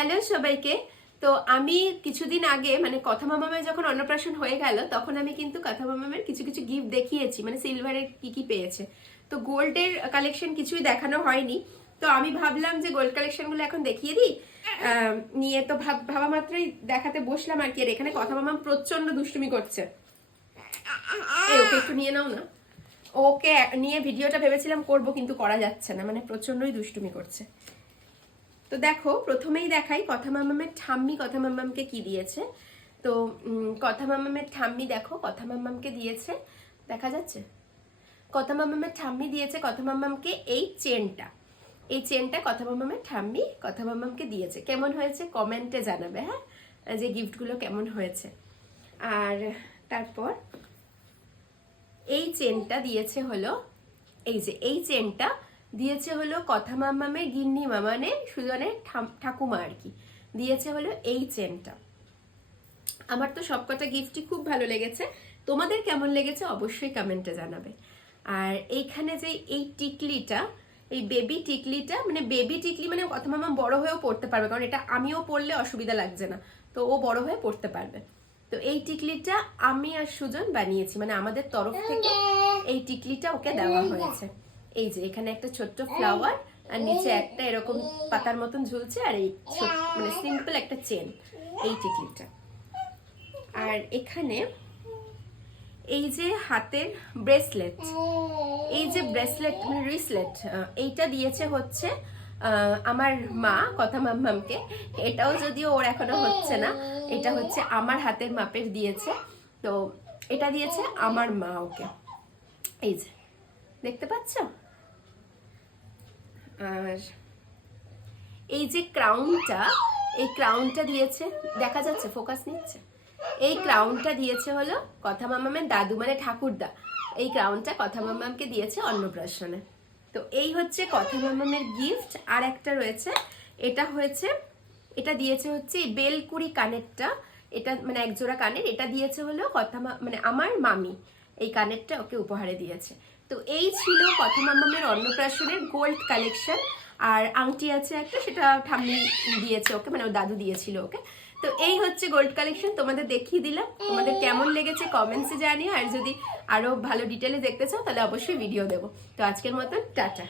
Hello সবাইকে। তো আমি কিছুদিন আগে মানে কথা মামামের যখন অন্নপ্রাশন হয়ে গেল তখন আমি কিন্তু কথা মামামের কিছু কিছু গিফট দেখিয়েছি, মানে সিলভারের কি কি পেয়েছে। তো গোল্ডের কালেকশন কিছুই দেখানো হয়নি, তো আমি ভাবলাম যে গোল্ড কালেকশনগুলো এখন দেখিয়ে দিই। নিয়ে তো ভাবা মাত্রই দেখাতে বসলাম আর কি। আর এখানে কথা মামাম প্রচন্ড দুষ্টুমি করছে। ওকে একটু নিয়ে নাও না। ওকে নিয়ে ভিডিওটা ভেবেছিলাম করব, কিন্তু করা যাচ্ছে না, মানে প্রচন্ডই দুষ্টুমি করছে। তো দেখো, প্রথমেই দেখাই কথা মামামের ঠাম্মি কথা মামামকে কি দিয়েছে। তো কথা মামামের ঠাম্মি দেখো কথা মামামকে দিয়েছে, দেখা যাচ্ছে? কথা মামামের ঠাম্মি দিয়েছে কথা মামামকে এই চেনটা। এই চেনটা কথা মামামের ঠাম্মি কথা মামামকে দিয়েছে। কেমন হয়েছে কমেন্টে জানাবে, হ্যাঁ, যে গিফটগুলো কেমন হয়েছে। আর তারপর এই চেনটা দিয়েছে হলো, এই যে এই চেনটা দিয়েছে হলো কথা মামামের গিন্নি মানে সুজনের ঠাকুমা আর কি, দিয়েছে হলো এই চেনটা। আমার তো সবকটা গিফটই খুব ভালো লেগেছে, তোমাদের কেমন লেগেছে অবশ্যই কমেন্টে জানাবে। আর এইখানে যে এই টিকলিটা, এই বেবি টিকলিটা, মানে বেবি টিকলি মানে কথা মামা বড় হয়েও পড়তে পারবে, কারণ এটা আমিও পড়লে অসুবিধা লাগছে না, তো ও বড় হয়ে পড়তে পারবে। তো এই টিকলিটা আমি আর সুজন বানিয়েছি, মানে আমাদের তরফ থেকে এই টিকলিটা ওকে দেওয়া হয়েছে। এই যে এখানে একটা ছোট্ট ফ্লাওয়ার আর নিচে একটা এরকম পাতার মতন ঝুলছে, আর এই মানে সিম্পল একটা চেন, এই টিকলিটা। আর এখানে এই যে হাতের ব্রেসলেট, এই যে ব্রেসলেট মানে রিসলেট, এইটা দিয়েছে হচ্ছে আমার মা কথা মাম্মামকে। এটাও যদিও ওর এখনো হচ্ছে না, এটা হচ্ছে আমার হাতের মাপের দিয়েছে। তো এটা দিয়েছে আমার মা ওকে, এই যে দেখতে পাচ্ছ। আর এই যে ক্রাউনটা, এই ক্রাউনটা দিয়েছে, দেখা যাচ্ছে? ফোকাস নিচ্ছে। এই ক্রাউনটা দিয়েছে হলো কথা মামামের দাদু মানে ঠাকুরদা। এই ক্রাউনটা কথা মামামকে দিয়েছে অন্নপ্রাশনে। তো এই হচ্ছে কথা মামামের গিফট। আর একটা রয়েছে, এটা হয়েছে, এটা দিয়েছে হচ্ছে বেলকুড়ি কানেরটা, এটা মানে একজোড়া কানের, এটা দিয়েছে হলো কথা মানে আমার মামি এই কানেরটা ওকে উপহারে দিয়েছে। তো এই ছিল কথা মামামের অন্নপ্রাশনের গোল্ড কালেকশন। আর আংটি আছে একটা, সেটা ঠাম্মি দিয়েছে ওকে, মানে ওর দাদু দিয়েছিল ওকে। তো এই হচ্ছে গোল্ড কালেকশন, তোমাদের দেখিয়ে দিলাম। তোমাদের কেমন লেগেছে কমেন্টসে জানিও, আর যদি আরো ভালো ডিটেলে দেখতে চাও তাহলে অবশ্যই ভিডিও দেবো। তো আজকের মতন টাটা।